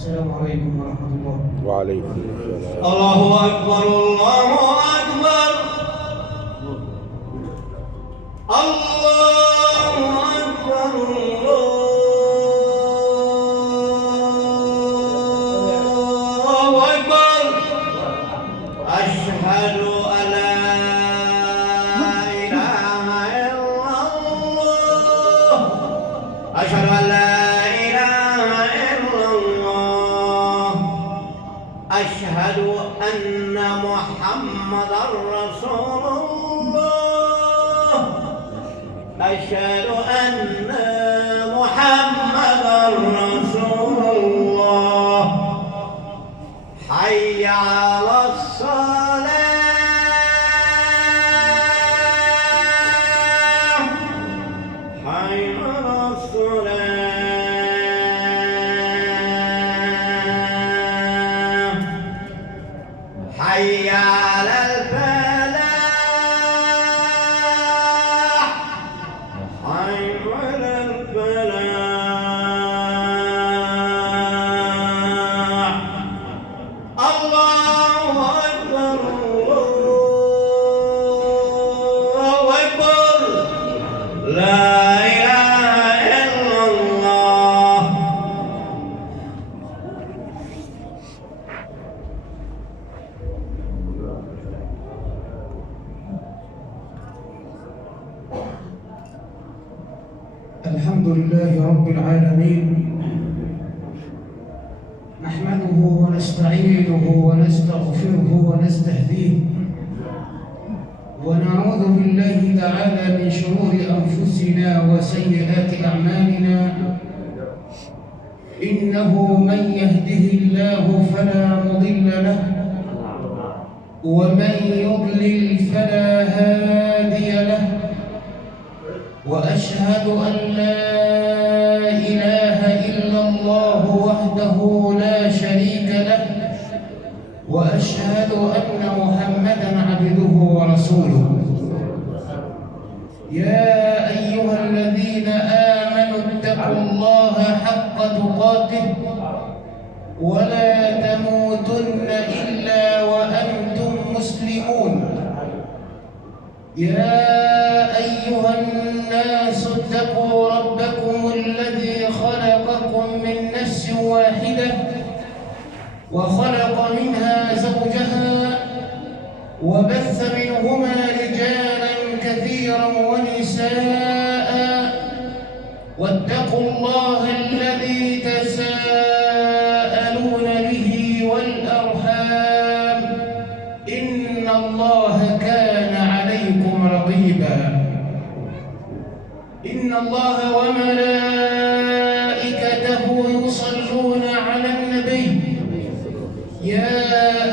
السلام عليكم ورحمة الله. وعليكم السلام. الله أكبر الله أكبر الله أكبر الله أكبر. أشهد أن لا إله إلا الله أشهد أن لا إله إلا الله أشهد أن محمدا رسول الله أشهد أن محمدا رسول الله. حي على الصلاة حي على الصلاة حي على الفلاح حي على الفلاح. الله أكبر الله أكبر لا إله إلا الله. الحمد لله رب العالمين، نحمده ونستعينه ونستغفره ونستهديه، ونعوذ بالله تعالى من شرور أنفسنا وسيئات أعمالنا. إنه من يهده الله فلا مضل له، ومن يضلل فلا هادي له. وأشهد أن لا إله إلا الله وحده لا شريك له، وأشهد أن محمدًا عبده ورسوله. يا أيها الذين آمنوا اتقوا الله حق تقاته ولا تموتن إلا وأنتم مسلمون. يا أيها الناس اتقوا ربكم الذي خلقكم من نفس واحدة وخلق منها زوجها وبث منهما رجالا كثيرا ونساء، واتقوا الله الذي تساءلون به والأرحام إن الله كان عليكم رقيبا. إن الله وملائكته يصلون على النبي يا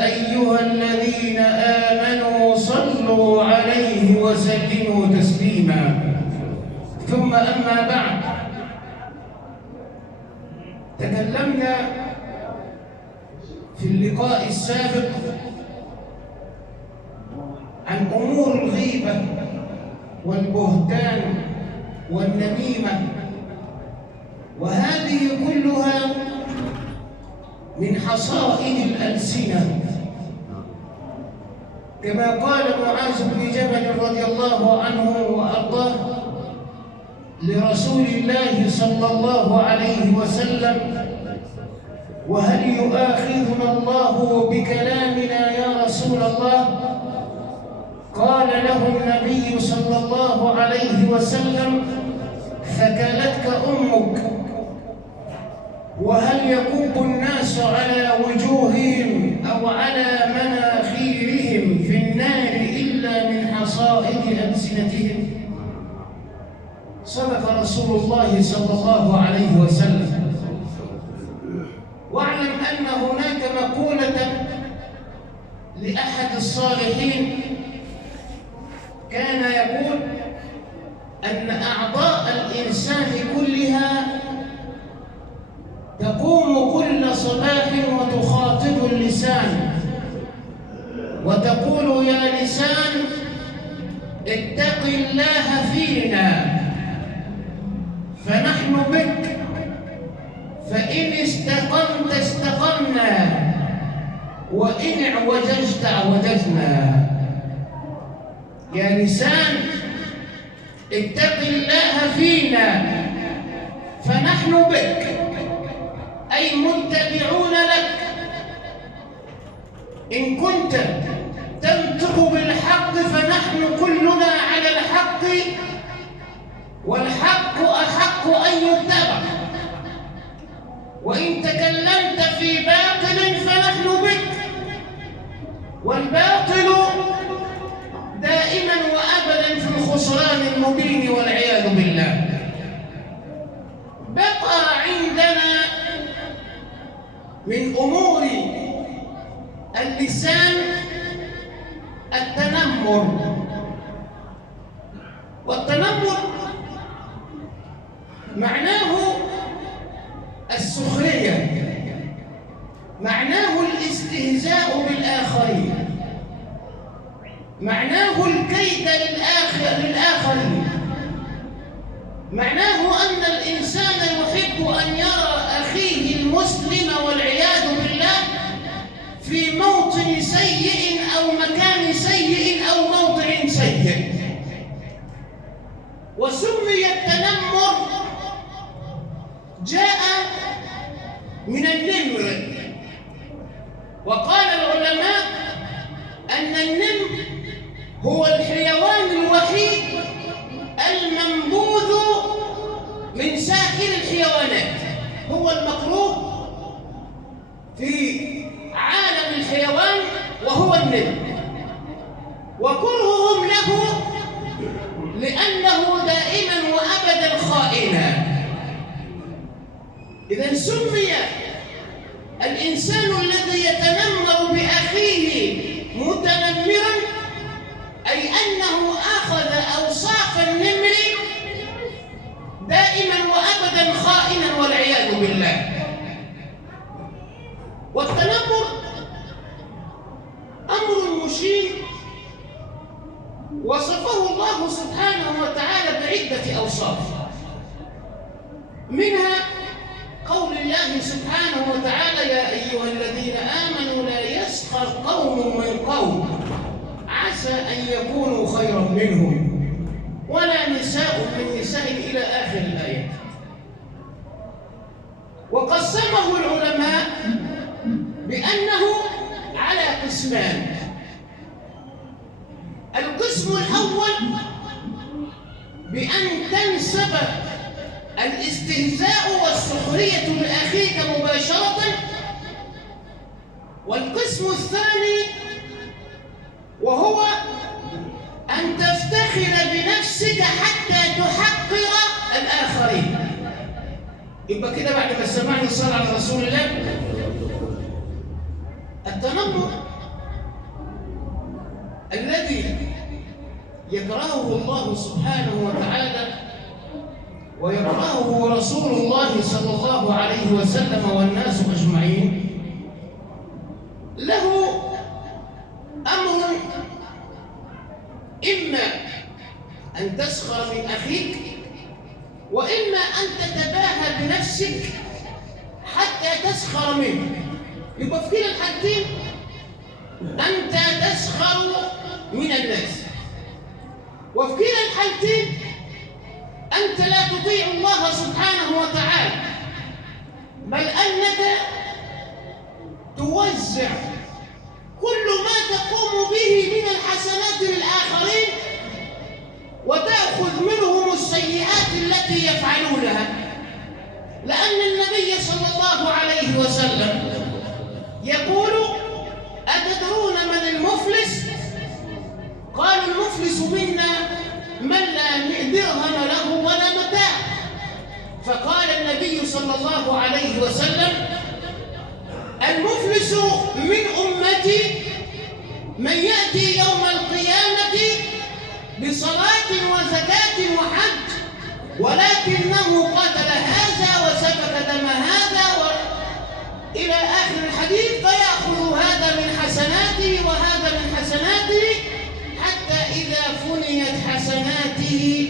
أيها الذين آمنوا صلوا عليه وسلموا تسليما. ثم أما بعد، تكلمنا في اللقاء السابق عن أمور الغيبة والبهتان والنميمة، وهذه كلها من حصائد الألسنة، كما قال معاذ بن جبل رضي الله عنه وأرضاه لرسول الله صلى الله عليه وسلم: وهل يؤاخذنا الله بكلامنا يا رسول الله؟ قال له النبي صلى الله عليه وسلم: ثكلتك أمك. وهل يكب الناس على وجوههم أو على مناخيرهم في النار إلا من حصائد ألسنتهم؟ صدق رسول الله صلى الله عليه وسلم. واعلم أن هناك مقولة لأحد الصالحين كان يقول أن أعضاء الإنسان كلها تقوم كل صباح وتخاطب اللسان وتقول: يا لسان اتق الله فينا، فنحن بك فإن استقمت استقمنا وإن اعوججت اعوججنا. يا لسان اتق الله فينا فنحن بك، أي متبعون لك. إن كنت تنطق بالحق فنحن كلنا على الحق، والحق أحق أن يتبع. وإن تكلمت في باطل فنحن بك، والباطل دائما وأبدا في الخسران المبين والعياذ بالله. بقى عندنا من أمور اللسان التنمر. والتنمر معناه السخرية، معناه الاستهزاء بالآخرين، معناه الكيد للآخرين، معناه أن الإنسان يحب أن يرى أخيه المسلم والعياذ بالله في موطن سيء أو مكان سيء أو موضع سيء. وسمي التنمر جاء من النمر، وقال العلماء أن النمر هو الحيوان الوحيد المنبوذ من سائر الحيوانات، هو المكروه في عالم الحيوان وهو النمر، وكرههم له لأنه دائما وأبدا خائنا. إذا سمي الإنسان الذي يتنمر بأخيه متنمرا، أي أنه أخذ أوصاف النمر دائما وأبدا خائنا والعياذ بالله. والتنمر أمر مشين وصفه الله سبحانه وتعالى بعدة أوصاف، منها قول الله سبحانه وتعالى: يا أيها الذين آمنوا لا يسخر قوم من قوم عسى أن يكونوا خيرا منهم ولا نساء من نساء إلى آخر الآيات. وقسمه العلماء بأنه على قسمان. القسم الأول بأن تنسب الاستهزاء والسخرية لأخيك مباشرة، والقسم الثاني وهو أن تفتخر بنفسك حتى تحقر الآخرين. يبقى كده بعد ما سمعنا الصلاة على رسول الله، التنمر الذي يكرهه الله سبحانه وتعالى ويكرهه رسول الله صلى الله عليه وسلم والناس أجمعين، له أمر: إما أن تسخر من أخيك، وإما أن تتباهى بنفسك حتى تسخر منه. يبقى في كلا الحالتين أنت تسخر من الناس، وفي كلا الحالتين أنت لا تطيع الله سبحانه وتعالى، بل أنك توزع كل ما تقوم به من الحسنات للآخرين وتأخذ منهم السيئات التي يفعلونها. لأن النبي صلى الله عليه وسلم يقول: أتدرون من المفلس؟ قالوا: المفلس منا من لا درهم له ولا متاع. فقال النبي صلى الله عليه وسلم: المفلس من أمتي من يأتي يوم القيامة بصلاة وزكاة وحج، ولكنه قتل هذا وسفك دم هذا إلى آخر الحديث، فيأخذ هذا من حسناته وهذا من حسناته، حتى إذا فنيت حسناته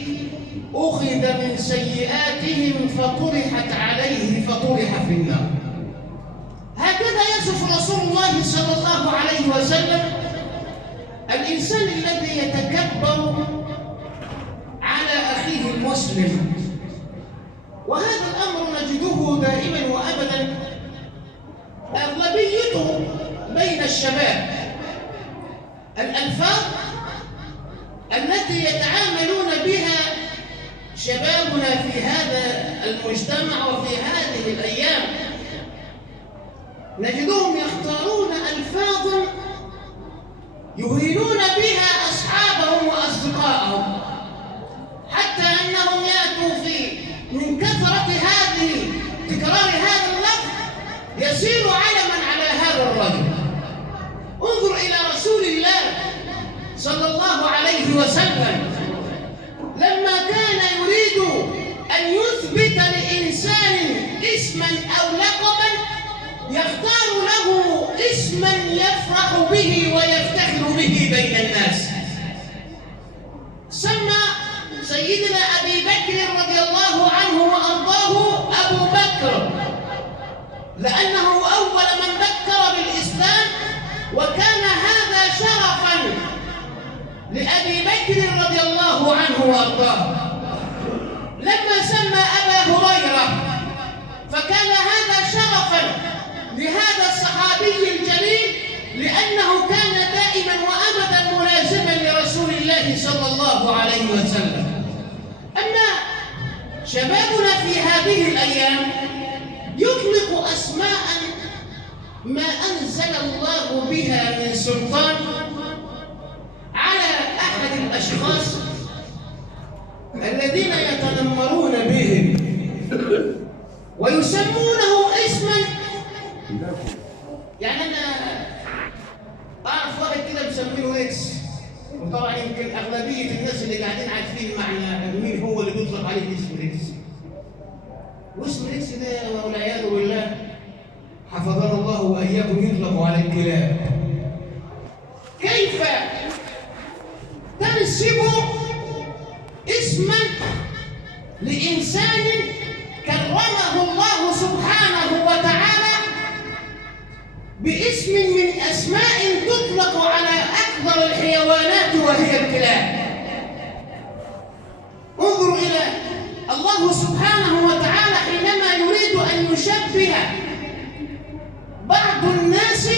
أخذ من سيئاتهم فطرحت عليه فطرح في النار. هكذا يصف رسول الله صلى الله عليه وسلم الإنسان الذي يتكبر على أخيه المسلم. وهذا الأمر نجده دائما وأبدا أغلبيته بين الشباب. الألفاظ التي يتعاملون بها شبابنا في هذا المجتمع وفي هذه الأيام نجدهم يختارون ألفاظا يهينون بها أصحابهم وأصدقائهم، حتى أنهم يأتوا من كثرة تكرار هذا اللفظ يصير علما على هذا الرجل. انظر إلى رسول الله صلى الله عليه وسلم لما كان يريد أن يثبت لإنسان اسما أو لقبا يختار له اسما يفرح به ويفتخر به بين الناس. سمى سيدنا أبي بكر رضي الله عنه وأرضاه أبو بكر لأنه أول من ذكر بالإسلام، وكان هذا شرفا لأبي بكر رضي الله عنه وأرضاه. لما سمى أبا هريرة فكان هذا شرفا لهذا الصحابي الجليل، لأنه كان دائما وأبدا ملازما لرسول الله صلى الله عليه وسلم. أما شبابنا في هذه الأيام يطلق أسماء ما أنزل الله بها من سلطان على أحد الأشخاص الذين يتنمرون بهم ويسمونه اسما. يعني أنا أعرف واحد كده مسمينه إكس، وطبعا يمكن أغلبية الناس اللي قاعدين عارفين معنى مين هو اللي بيطلق عليه اسم إكس. واسم إكس ده والعياذ بالله حفظنا الله وإياكم يطلق على الكلاب. كيف تنسب اسما لإنسان كرمه الله سبحانه وتعالى باسم من أسماء تطلق على أكبر الحيوانات وهي الكلاب؟ انظروا إلى الله سبحانه وتعالى حينما يريد أن يشبه بعض الناس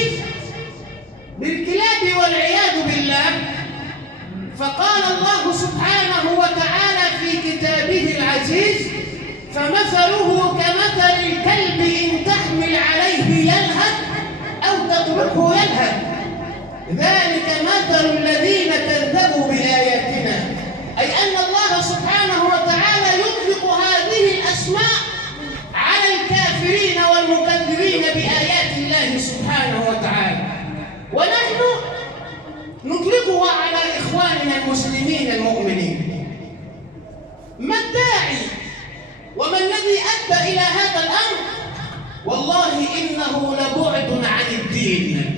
بالكلاب والعياذ بالله، فقال الله سبحانه وتعالى في كتابه العزيز: فمثله كمثل الكلب إن تحمل عليه يلهث أو تتركه يلهث ذلك مثل الذين كذبوا بآياتنا. أي أن الله سبحانه وتعالى يطلق هذه الأسماء على الكافرين والمكذبين بآيات الله سبحانه وتعالى، ونحن نطلقها على إخواننا المسلمين المؤمنين. ما الداعي وما الذي أدى إلى هذا الأمر؟ والله إنه لبعد عن الدين،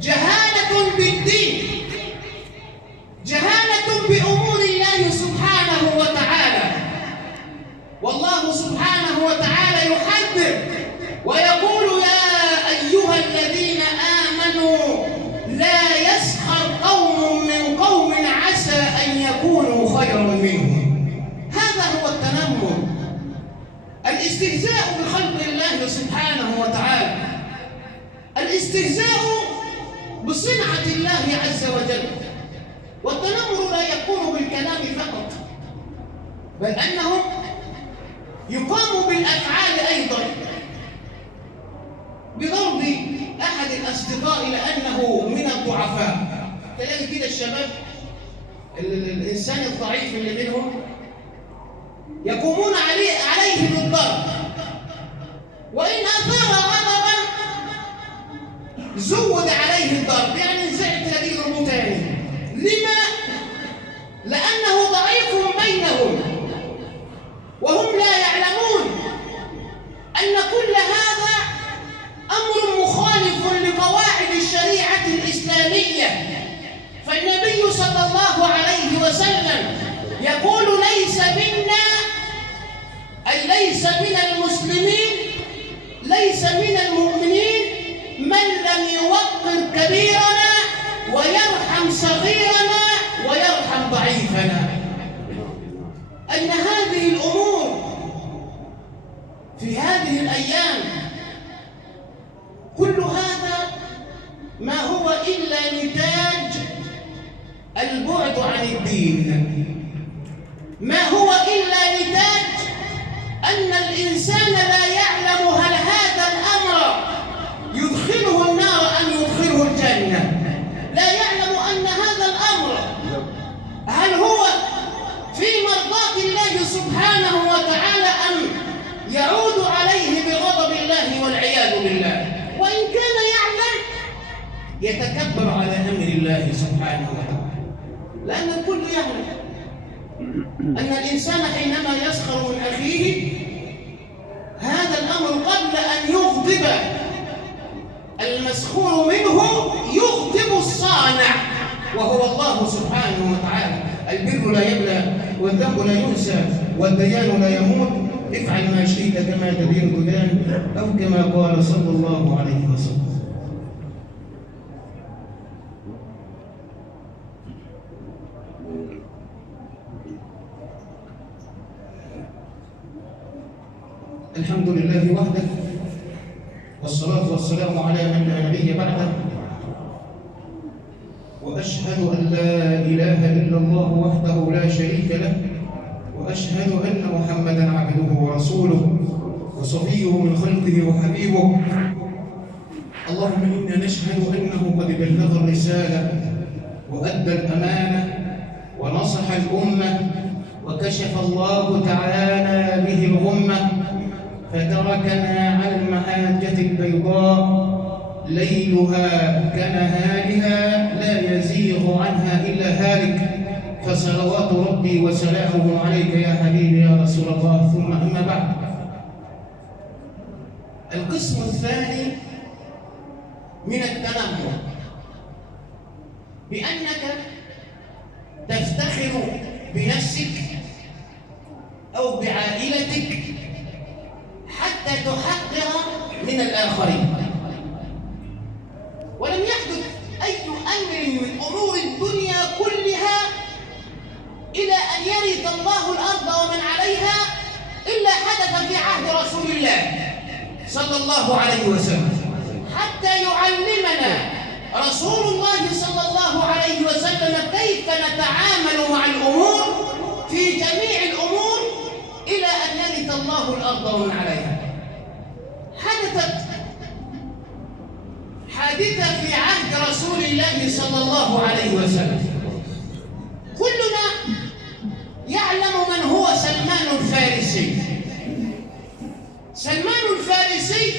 جهالة بالدين، جهالة بأمور الله سبحانه وتعالى. والله سبحانه وتعالى يحذر ويقول: يا أيها الذين آمنوا لا يسخر قوم من قوم عسى أن يكونوا خيرا منهم. هذا هو التنمر، الاستهزاء بخلق الله سبحانه وتعالى، الاستهزاء بصنعة الله عز وجل. والتنمر لا يكون بالكلام فقط، بل أنه يقام بالأفعال أيضا، بضرب أحد الأصدقاء لأنه من الضعفاء. تلاقي كده الشباب الإنسان الضعيف اللي منهم يقومون عليه بالضرب، وإن أثار غضبا زود عليه الضرب، يعني زعل تلاقيه ضربه تاني. لما؟ لأنه ضعيف بينهم وهم لا يعلمون أن كل هذا أمر مخالف لقواعد الشريعة الإسلامية. فالنبي صلى الله عليه وسلم يقول: ليس منا، أي ليس من المسلمين ليس من المؤمنين من لم يوقر كبيرنا ويرحم صغيرنا ويرحم ضعيفنا. أن هذه الأمور في هذه الأيام كل هذا ما هو إلا نتاج البعد عن الدين، ما هو إلا نتاج أن الإنسان لا يعلم هل هذا الأمر يدخله النار أم يدخله الجنة، لا يعلم أن هذا الأمر هل هو في مرضاة الله سبحانه وتعالى أم يعود عليه بغضب الله والعياذ بالله. وإن كان يعلم يتكبر على أمر الله سبحانه وتعالى، لأن الكل يعلم أن الإنسان حينما يسخر من أخيه هذا الأمر قبل أن يغضب المسخور منه يغضب الصانع وهو الله سبحانه وتعالى. البر لا يبلى والذنب لا ينسى والديان لا يموت، افعل ما شئت كما تدين تدان، أو كما قال صلى الله عليه وسلم. الحمد لله وحده، والصلاة والسلام على من لا نبي بعده، وأشهد أن لا إله إلا الله وحده لا شريك له، وأشهد أن محمدًا عبده ورسوله وصفيه من خلقه وحبيبه. اللهم إنا نشهد أنه قد بلغ الرسالة وأدى الأمانة ونصح الأمة وكشف الله تعالى به الغمة، فتركنا على المحجة البيضاء ليلها كنهارها لا يزيغ عنها إلا هالك، فصلوات ربي وسلامه عليك يا حبيبي يا رسول الله. ثم أما بعد، القسم الثاني من التنمر بأنك تفتخر بنفسك أو بعائلتك حتى تحقر من الآخرين. ولم يحدث أي أمر من أمور الدنيا كلها إلى أن يرث الله الأرض ومن عليها إلا حدث في عهد رسول الله صلى الله عليه وسلم، حتى يعلمنا رسول الله صلى الله عليه وسلم كيف نتعامل مع الأمور في جميع الأمور إلى أن يرث الله الأرض ومن عليها. حدثت حادثة في عهد رسول الله صلى الله عليه وسلم. كلنا يعلم من هو سلمان الفارسي. سلمان الفارسي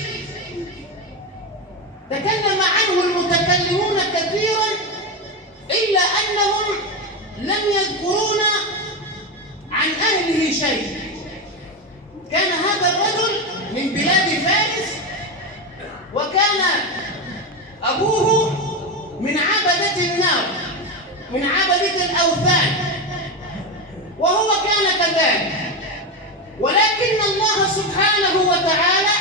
تكلم عنه المتكلمون كثيرا إلا أنهم لم يذكرون عن أهله شيء. كان هذا الرجل من بلاد فارس، وكان أبوه من عبدة النار، من عبدة الأوثان، وهو كان كذلك. ولكن الله سبحانه وتعالى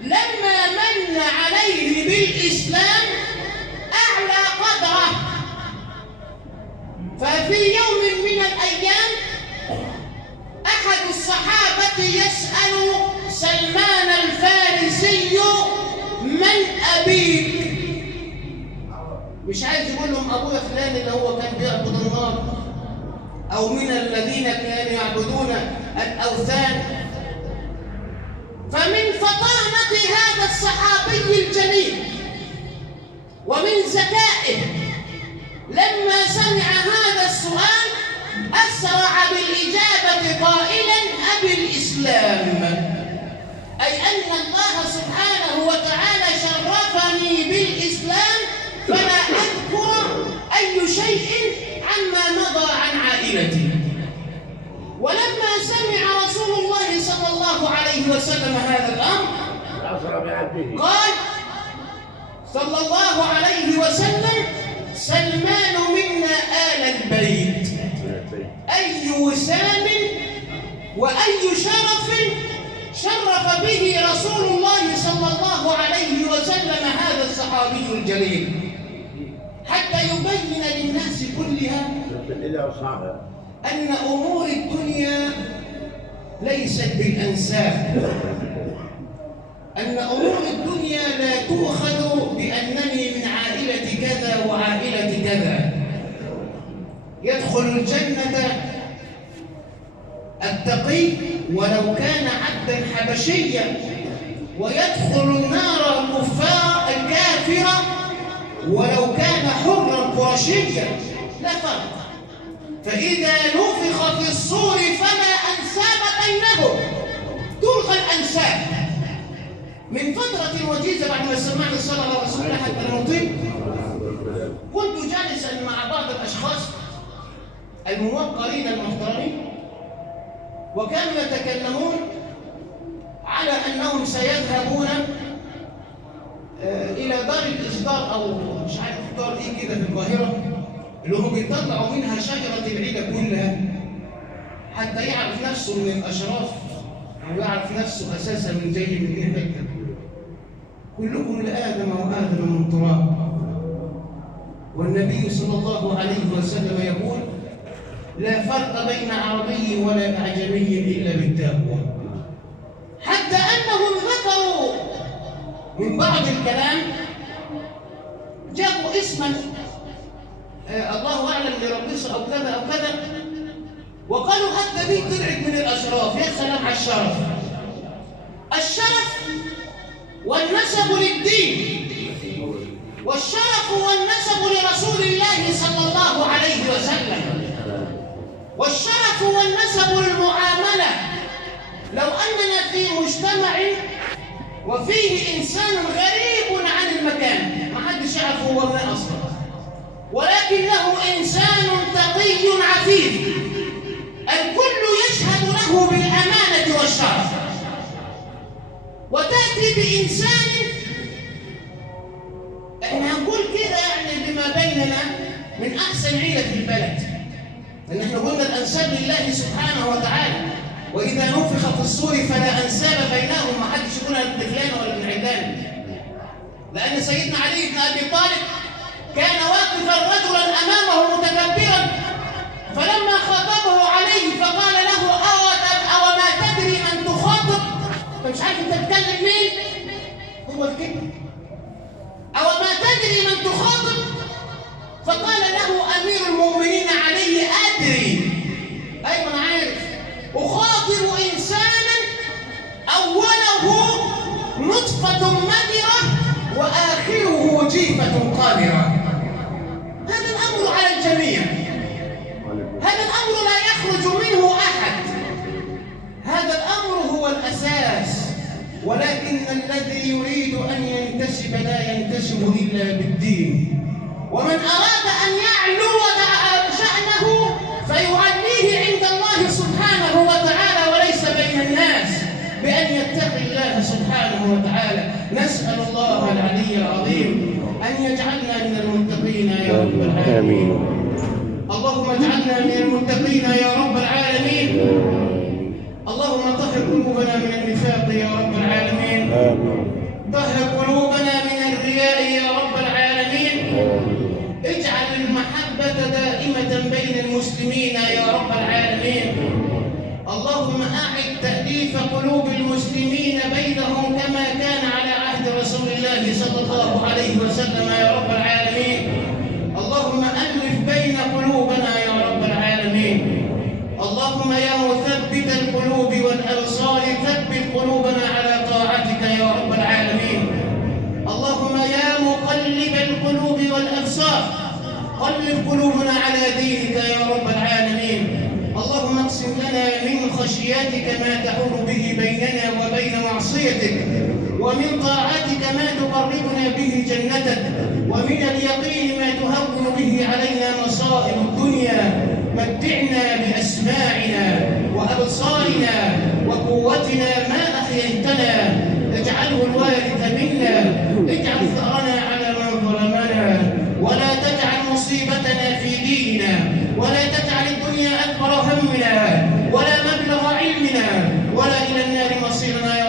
لما من عليه بالإسلام أعلى قدره. ففي يوم من الأيام أحد الصحابة يسأل سلمان الفارسي: من أبيك؟ مش عايز يقول لهم أبويا فلان اللي هو كان بيعبد النار أو من الذين كانوا يعبدون الأوثان. فمن فطانة هذا الصحابي الجليل ومن ذكائه لما سمع هذا السؤال أسرع بالإجابة قائلا: أبي الإسلام، أي أن الله سبحانه وتعالى شرفني بالإسلام، فلا أذكر أي شيء عما مضى عن عائلتي. ولما سمع رسول الله صلى الله عليه وسلم هذا الأمر قال صلى الله عليه وسلم: سلمان منا آل البيت، أي وسام وأي شرف شرف به رسول الله صلى الله عليه وسلم هذا الصحابي الجليل حتى يبين للناس كلها أن أمور الدنيا ليست بالأنساب، أن أمور الدنيا لا تؤخذ بأنني من عائلة كذا وعائلة كذا. يدخل الجنة التقي ولو كان عبدا حبشيا، ويدخل النار الكافر ولو كان حرا قرشيا، لا فرق. فإذا نفخ في الصور فلا أنساب بينهم، تلغى الأنساب. من فترة وجيزة بعد ما سمعت الصلاة على رسول الله حتى نطيب، كنت جالسا مع بعض الأشخاص الموقرين المحترمين، وكانوا يتكلمون على أنهم سيذهبون إلى دار الإصدار أو مش عارف دار إيه كده في القاهرة، اللي هم بيطلعوا منها شجرة العيلة كلها حتى يعرف نفسه من الأشراف أو يعرف نفسه أساسا من جاي من إيه حتة. كلكم لآدم وآدم من تراب، والنبي صلى الله عليه وسلم يقول: لا فرق بين عربي ولا أعجمي إلا بالتقوى. حتى أنهم ذكروا من بعض الكلام، جابوا اسما الله أعلم لربيصة أو كذا أو كذا، وقالوا حتى دي طلعت من الأشراف. يا سلام على الشرف! الشرف والنسب للدين، والشرف والنسب لرسول الله صلى الله عليه وسلم، والشرف والنسب للمعاملة. لو أننا في مجتمع وفيه إنسان غريب عن المكان، ما حدش يعرف هو من أصلا، ولكن له إنسان تقي عفيف، الكل يشهد له بالأمانة والشرف، وتأتي بإنسان احنا هنقول كده يعني بما بيننا من أحسن عيلة في البلد، لأن احنا قلنا الأنساب لله سبحانه وتعالى، وإذا نفخ في الصور فلا أنساب بينهم، ما حدش يقول أنا ابن فلان ولا ابن علان، لأن سيدنا علي بن أبي طالب كان واقفا رجلا أمامه متكبرا، فلما خاطبه عليه فقال له: أو ما تدري من تخاطب؟ أنت مش عارف أنت بتكلم مين؟ هو الكبر. أو ما تدري من تخاطب؟ فقال له أمير المؤمنين علي: أدري، أيوة أنا عارف، أخاطب إنسانا أوله نطفة مدرة وآخره جيفة قادرة. هذا الأمر على الجميع، هذا الأمر لا يخرج منه أحد، هذا الأمر هو الأساس. ولكن الذي يريد أن ينتسب لا ينتسب إلا بالدين، ومن أراد أن يعلو شأنه فيعليه عند الله سبحانه وتعالى وليس بين الناس، بأن يتقي الله سبحانه وتعالى. نسأل الله العلي العظيم أن يجعلنا من المتقين يا رب العالمين. اللهم اجعلنا من المتقين يا رب العالمين. اللهم طهر قلوبنا من النفاق يا رب العالمين. طهر قلوبنا من الرياء يا رب العالمين. اجعل المحبة دائمة بين المسلمين يا رب العالمين. اللهم أعد تأليف قلوب المسلمين بينهم كما كان على عهد رسول الله صلى الله عليه وسلم يا رب العالمين. اللهم ألف بين قلوبنا يا رب العالمين. اللهم يا مثبت القلوب والأبصار ثبت قلوبنا على طاعتك يا رب العالمين. اللهم يا مقلب القلوب والأبصار قلب قلوبنا على دينك يا رب العالمين. اللهم اقسم لنا من خشيتك ما تحول به بيننا وبين معصيتك، ومن طاعتك ما تقربنا به جنتك، ومن اليقين ما تهون به علينا مصائب الدنيا. متعنا بأسماعنا وأبصارنا وقوتنا ما أحييتنا، اجعله الوارث منا، اجعل ثأرنا على من ظلمنا، ولا تجعل مصيبتنا في ديننا، ولا تجعل الدنيا أكبر همنا ولا مبلغ علمنا ولا إلى النار مصيرنا يا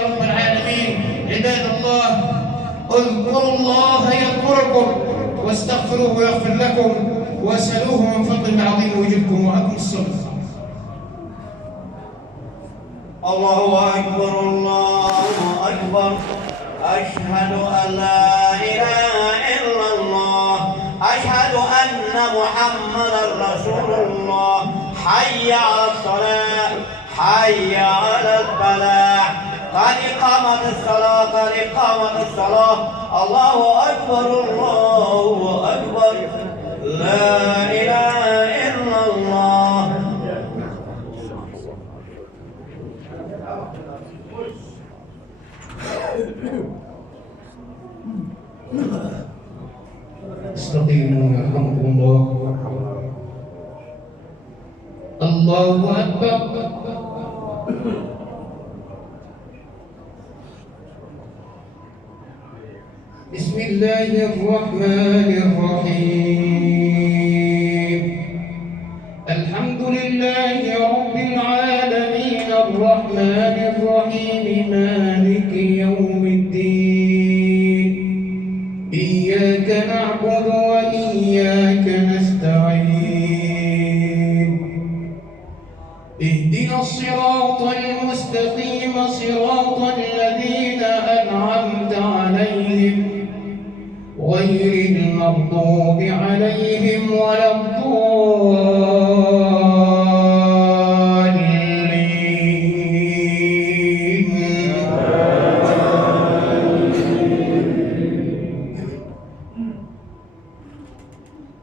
اذكروا الله يذكركم واستغفروه يغفر لكم واسألوه من فضله العظيم يجبكم وأقم الصلاة. الله أكبر الله أكبر أشهد أن لا إله إلا الله أشهد أن محمدا رسول الله حي على الصلاة حي على الفلاح قد قامت الصلاة قد قامت الصلاة الله أكبر الله أكبر لا إله إلا الله. استقيموا يرحمكم الله. الله أكبر. بسم الله الرحمن الرحيم الحمد لله رب العالمين الرحمن الرحيم مالك يوم الدين إياك نعبد وإياك نستعين اهدنا الصراط المستقيم صراط الذين أنعمت عليهم غير المغضوب عليهم ولا الضالين.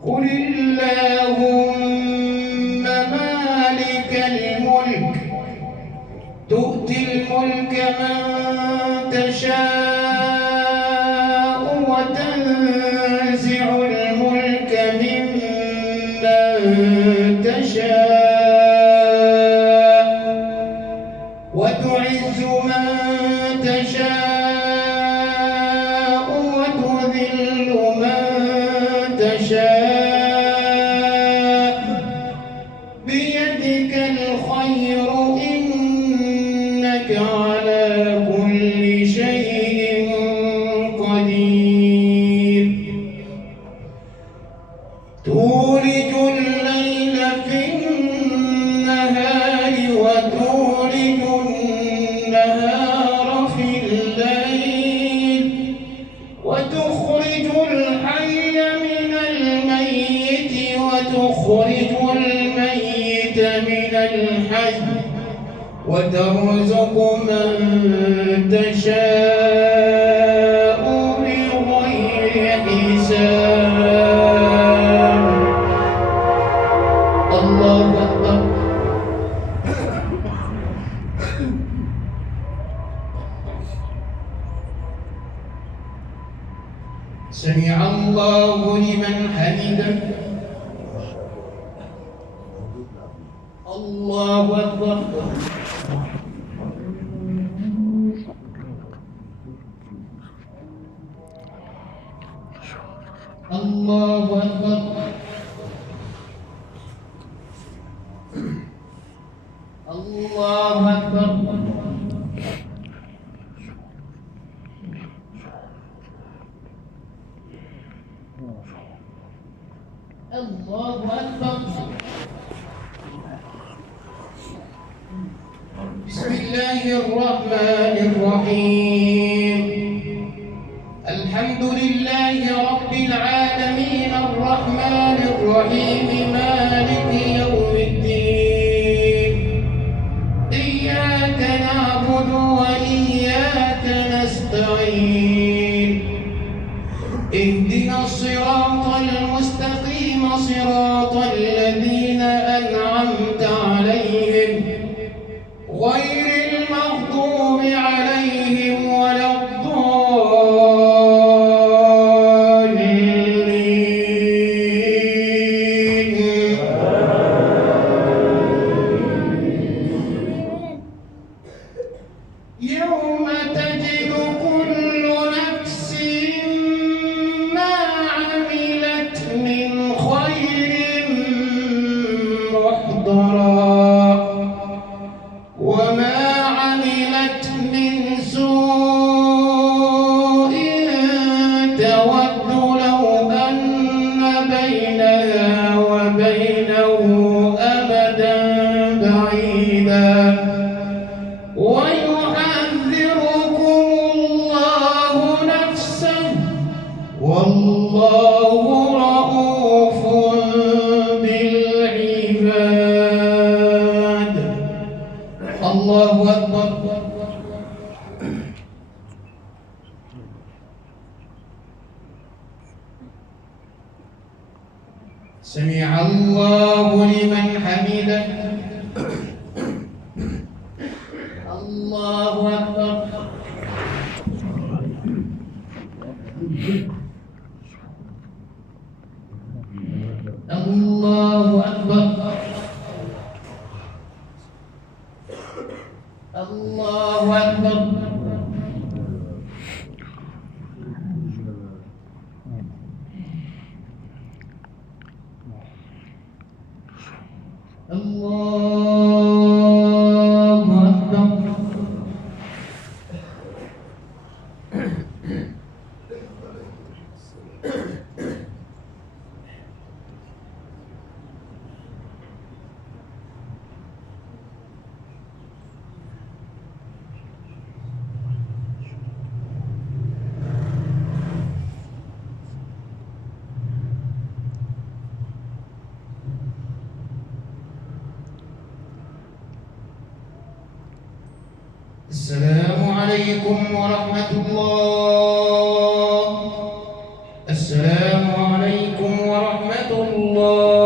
قل اللهم مالك الملك تؤتي الملك من تشاء وتنزع الملك ممن تشاء وتعز من تشاء وتذل من تشاء بيدك الخير إنك على كل شيء قدير تولج الليل في النهار وتولج النهار في الليل وتخرج الحي من الميت وتخرج الميت من الحي وترزق من تشاء بغير حساب. الله أكبر. سمع الله لمن حمده. الله أكبر. الله أكبر. الله أكبر. الله أكبر. بسم الله الرحمن الرحيم الحمد لله رب العالمين الرحمن الرحيم مالك يوم الدين إياك نعبد وإياك نستعين اهدنا الصراط المستقيم صراط الذين أنعمت عليهم غير المغضوب عليهم ولا الضالين. يوم تجد كل نفس ما عملت من خير محضرا وما عملت من سوء ويحذركم الله نفسه والله رؤوف بالعباد. الله أكبر. سمع الله لمن حمده. الله أكبر. الله أكبر. الله أكبر. الله أكبر. السلام عليكم ورحمة الله. السلام عليكم ورحمة الله.